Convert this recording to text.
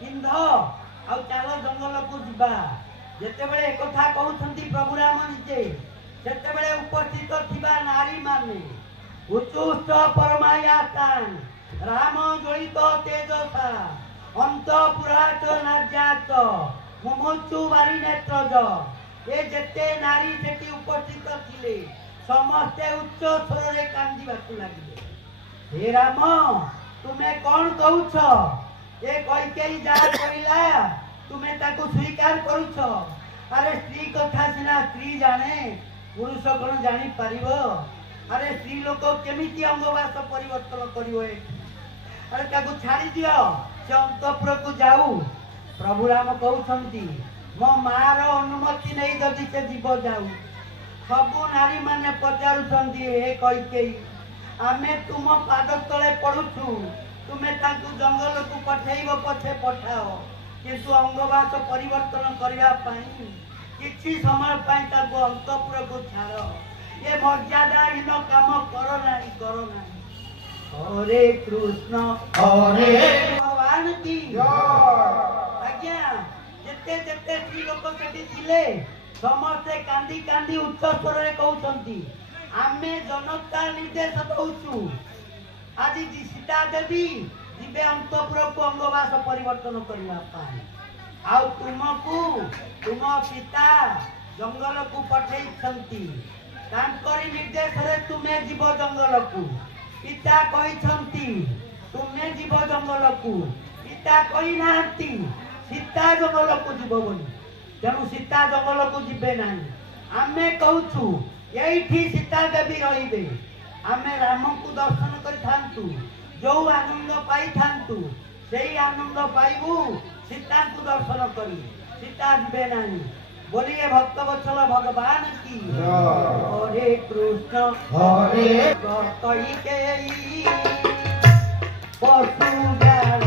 पिंध आउ चल जंगल को जीवा जेतेबेले एक कथा कहउछंती प्रभु राम निजे सेतेबेले उपस्थित थिबा नारी माने उच्चुष्ट परमायातान राम ज्वलित तेजसा अंतपुराच नार्याच मुमुचु बारी नेत्रज ए जेते नारी सेठी उपस्थित थिले समस्ते उच्च स्वर रे कांदीबाकु लागिले। हे राम तुमे कौन कहउछ ए कैकेयी जा कहिला तुमे ताको स्वीकार करूछ। अरे स्त्री कथा सिना स्त्री जाने पुरुष कौन जानी पारिबो। अरे स्त्री लोक केमिति अंगवास परिवर्तन करिवो। अरे ताको छाड़ी दियो से अंतपुर को जाऊ। प्रभु राम कहउछंती मो मार अनुमति नहीं जदि से जीव जाऊ। सबु नारी माने पचारुछंती हे कैकेयी आमे तुम पाद तले पड़ुछु तुमे ताकू जंगल को पठेइबो पछे पठाओ किंतु अंगवास परिवर्तन करबा पई किछि समय पई ताको अंतपुर को छाड़ो। ये मर्यादाहीन काम करो नाही। हरे कृष्ण हरे भगवान की आज्ञा जेते जेते स्त्री लोक सेठी थिले समस्ते कांदी कांदी उच्च स्वर रे कहउछंती आमे जनता निर्देश दउछु आज सीता देवी जीवे अंतपुर को अंगवास परिवर्तन करबा पाई आ तुमको तुम पिता जंगल को पठेइछंती तांकरी निर्देश रे तुमे जीव जंगल को पिता कहिछंती तुमे जीव जंगल को पिता कहि नांती सीता जंगल को जीव बोली तेणु सीता जंगल को जीवे नाही। आमे कहूछु एठी सीता देवी रहिबे आमे राम को दर्शन करि थांतु जो आनंद पाई थांतु सेही आनंद पाइबू सीता को दर्शन करी सीता जीवे नाही। बोलिए भक्त वत्सल भगवान की हरे कृष्ण हरे कैकेयी पशु जाल